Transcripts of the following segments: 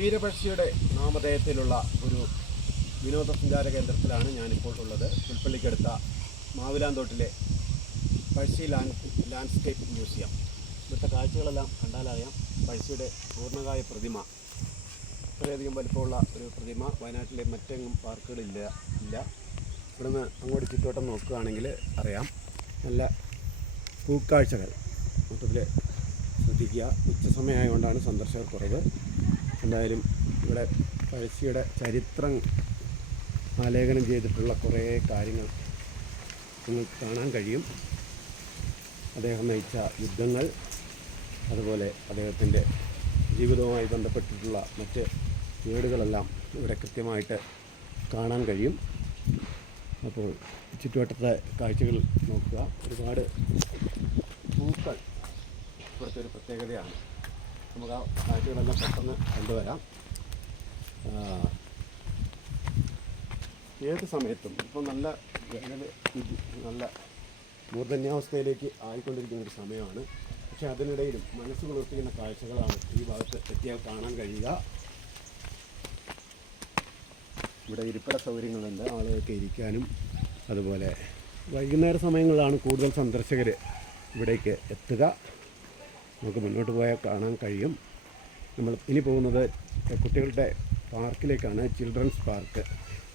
വീരപക്ഷിയുടെ നാമധേയത്തിലുള്ള ഒരു വിനോദസഞ്ചാര കേന്ദ്രത്തിലാണ് ഞാനിപ്പോൾ ഉള്ളത്. പുൽപ്പള്ളിക്കടുത്ത മാവിലാന്തോട്ടിലെ പഴശ്ശി ലാൻഡ് ലാൻഡ്സ്കേപ്പ് മ്യൂസിയം. ഇവിടുത്തെ കാഴ്ചകളെല്ലാം കണ്ടാലറിയാം. പഴശ്ശിയുടെ പൂർണകായ പ്രതിമ. ഇത്രയധികം വലിപ്പമുള്ള ഒരു പ്രതിമ. വയനാട്ടിലെ മറ്റെങ്ങും പാർക്കുകളില്ല ഇല്ല. ഇവിടുന്ന് അങ്ങോട്ട് ചുറ്റോട്ടം നോക്കുകയാണെങ്കിൽ അറിയാം. നല്ല പൂക്കാഴ്ചകൾ മൊത്തത്തിൽ ശ്രദ്ധിക്കുക. ഉച്ച സമയമായതുകൊണ്ടാണ് സന്ദർശകർ കുറവ്. എന്തായാലും ഇവിടെ പഴശ്ശിയുടെ ചരിത്രം ആലേഖനം ചെയ്തിട്ടുള്ള കുറേ കാര്യങ്ങൾ നിങ്ങൾക്ക് കാണാൻ കഴിയും. അദ്ദേഹം നയിച്ച യുദ്ധങ്ങൾ അതുപോലെ അദ്ദേഹത്തിന്റെ ജീവിതവുമായി ബന്ധപ്പെട്ടിട്ടുള്ള മറ്റ് വീടുകളെല്ലാം ഇവിടെ കൃത്യമായിട്ട് കാണാൻ കഴിയും. അപ്പോൾ ചുറ്റുവട്ടത്തെ കാഴ്ചകൾ നോക്കുക. ഒരുപാട് പൂക്കൾ ഇവിടുത്തെ ഒരു പ്രത്യേകതയാണ്. നമുക്ക് ആ കാഴ്ചകളെല്ലാം പെട്ടെന്ന് കണ്ടുവരാം. ഏത് സമയത്തും ഇപ്പം നല്ല വേനൽ നല്ല മൂർധന്യാവസ്ഥയിലേക്ക് ആയിക്കൊണ്ടിരിക്കുന്ന ഒരു സമയമാണ്. പക്ഷെ അതിനിടയിലും മനസ്സ് കുളിർപ്പിക്കുന്ന കാഴ്ചകളാണ് ഈ ഭാഗത്ത് എത്തിയാൽ കാണാൻ കഴിയുക. ഇവിടെ ഇരിപ്പിട സൗകര്യങ്ങളുണ്ട് ആളുകൾക്ക് ഇരിക്കാനും. അതുപോലെ വൈകുന്നേര സമയങ്ങളിലാണ് കൂടുതൽ സന്ദർശകർ ഇവിടേക്ക് എത്തുക. നമുക്ക് മുന്നോട്ട് പോയാൽ കാണാൻ കഴിയും. നമ്മൾ ഇനി പോകുന്നത് കുട്ടികളുടെ പാർക്കിലേക്കാണ് ചിൽഡ്രൻസ് പാർക്ക്.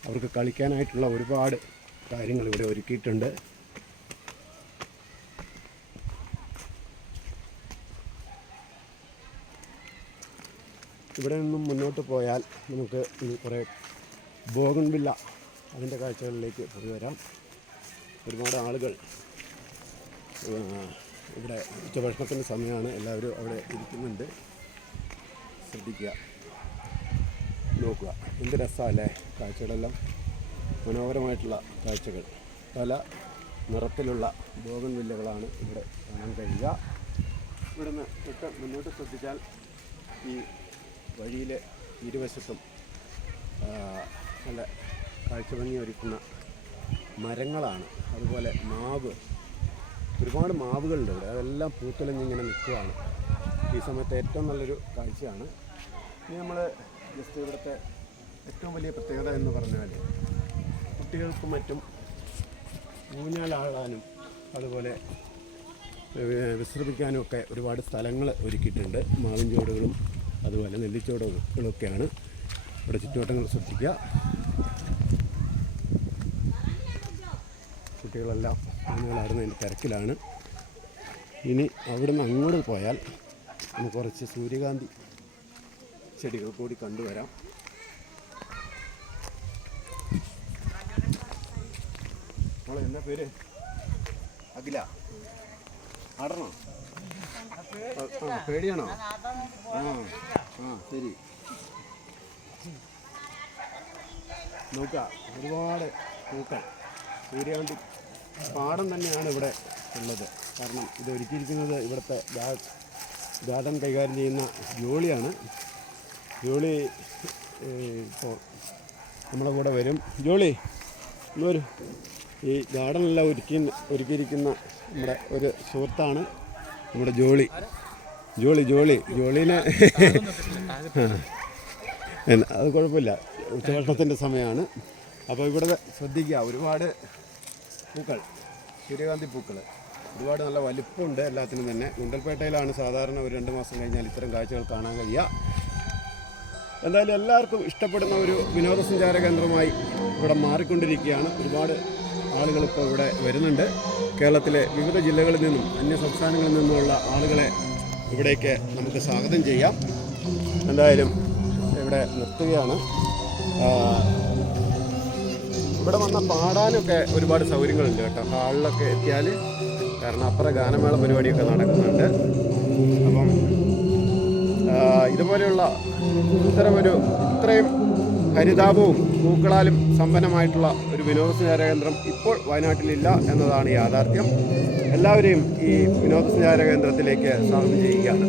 അവർക്ക് കളിക്കാനായിട്ടുള്ള ഒരുപാട് കാര്യങ്ങൾ ഇവിടെ ഒരുക്കിയിട്ടുണ്ട്. ഇവിടെ നിന്നും മുന്നോട്ട് പോയാൽ നമുക്ക് കുറേ ബോഗൺവില്ല അതിന്റെ കാഴ്ചകളിലേക്ക് പോയി വരാം. ഒരുപാട് ആളുകൾ ഇവിടെ ഉച്ചഭക്ഷണത്തിന്റെ സമയമാണ്. എല്ലാവരും അവിടെ ഇരിക്കുന്നുണ്ട്. ശ്രദ്ധിക്കുക. നോക്കുക. എന്ത് രസമല്ലേ? കാഴ്ചകളെല്ലാം മനോഹരമായിട്ടുള്ള കാഴ്ചകൾ. പല നിറത്തിലുള്ള ബോഗൻ വില്ലകളാണ് ഇവിടെ കാണാൻ കഴിയുക. ഇവിടുന്ന് തൊട്ട് മുന്നോട്ട് ശ്രദ്ധിച്ചാൽ ഈ വഴിയിലെ ഇരുവശത്തും നല്ല നല്ല കാഴ്ചഭംഗി ഒരുക്കുന്ന മരങ്ങളാണ്. അതുപോലെ മാവ് ഒരുപാട് മാവുകളുണ്ട് ഇവിടെ. അതെല്ലാം പൂത്തുലഞ്ഞിങ്ങനെ നിൽക്കുകയാണ് ഈ സമയത്ത് ഏറ്റവും നല്ലൊരു കാഴ്ചയാണ്. ഇനി നമ്മൾ ജസ്റ്റ് ഇവിടുത്തെ ഏറ്റവും വലിയ പ്രത്യേകത എന്ന് പറഞ്ഞാൽ കുട്ടികൾക്കും മറ്റും ഊഞ്ഞാലാടാനും അതുപോലെ വിശ്രമിക്കാനും ഒക്കെ ഒരുപാട് സ്ഥലങ്ങൾ ഒരുക്കിയിട്ടുണ്ട്. മാവിൻ ചോടുകളും അതുപോലെ നെല്ലിച്ചോടുകളൊക്കെയാണ് ഇവിടെ ചുറ്റുവട്ടങ്ങൾ ശ്രദ്ധിക്കുക കുട്ടികളെല്ലാം ഊഞ്ഞാലാടുന്നതിന്റെ തിരക്കിലാണ്. ഇനി അവിടുന്ന് അങ്ങോട്ട് പോയാൽ നമുക്ക് കുറച്ച് സൂര്യകാന്തി ചെടികൾ കൂടി കണ്ടുവരാം. മോളെ എന്താ പേര്? അഖില. ആടണോ? പേടിയാണോ? ആ ആ ശരി. നോക്കാം ഒരുപാട് പൂക്കൾ. സൂര്യകാന്തി പാടം തന്നെയാണ് ഇവിടെ ഉള്ളത്. കാരണം ഇത് ഒരുക്കിയിരിക്കുന്നത് ഇവിടുത്തെ ഗാർഡൻ കൈകാര്യം ചെയ്യുന്ന ജോളിയാണ്. ജോളി ഇപ്പോൾ നമ്മുടെ കൂടെ വരും. ജോളി ഇന്നൊരു ഈ ഗാർഡനെല്ലാം ഒരുക്കി ഒരുക്കിയിരിക്കുന്ന നമ്മുടെ ഒരു സുഹൃത്താണ് നമ്മുടെ ജോളി. ജോളി ജോളി ജോളിനെ അത് കുഴപ്പമില്ല. ഉച്ചഭക്ഷണത്തിന്റെ സമയമാണ്. അപ്പോൾ ഇവിടെ ശ്രദ്ധിക്കുക. ഒരുപാട് പൂക്കൾ സൂര്യകാന്തി പൂക്കൾ ഒരുപാട് നല്ല വലിപ്പമുണ്ട് എല്ലാത്തിനും തന്നെ. ഗുണ്ടൽപേട്ടയിലാണ് സാധാരണ ഒരു രണ്ട് മാസം കഴിഞ്ഞാൽ ഇത്തരം കാഴ്ചകൾ കാണാൻ കഴിയുക. എന്തായാലും എല്ലാവർക്കും ഇഷ്ടപ്പെടുന്ന ഒരു വിനോദസഞ്ചാര കേന്ദ്രമായി ഇവിടെ മാറിക്കൊണ്ടിരിക്കുകയാണ്. ഒരുപാട് ആളുകൾ ഇപ്പോൾ ഇവിടെ വരുന്നുണ്ട്. കേരളത്തിലെ വിവിധ ജില്ലകളിൽ നിന്നും അന്യ സംസ്ഥാനങ്ങളിൽ നിന്നുമുള്ള ആളുകളെ ഇവിടേക്ക് നമുക്ക് സ്വാഗതം ചെയ്യാം. എന്തായാലും ഇവിടെ നിർത്തുകയാണ്. ഇവിടെ വന്ന പാടാനൊക്കെ ഒരുപാട് സൗകര്യങ്ങളുണ്ട് കേട്ടോ. ഹാളിലൊക്കെ എത്തിയാൽ കാരണം അപ്പുറം ഗാനമേള പരിപാടിയൊക്കെ നടക്കുന്നുണ്ട്. അപ്പം ഇതുപോലെയുള്ള ഇത്തരമൊരു ഇത്രയും ഹരിതാപവും പൂക്കളാലും സമ്പന്നമായിട്ടുള്ള ഒരു വിനോദസഞ്ചാര കേന്ദ്രം ഇപ്പോൾ വയനാട്ടിലില്ല എന്നതാണ് യാഥാർത്ഥ്യം. എല്ലാവരെയും ഈ വിനോദസഞ്ചാര കേന്ദ്രത്തിലേക്ക് സ്വാഗതം ചെയ്യുകയാണ്.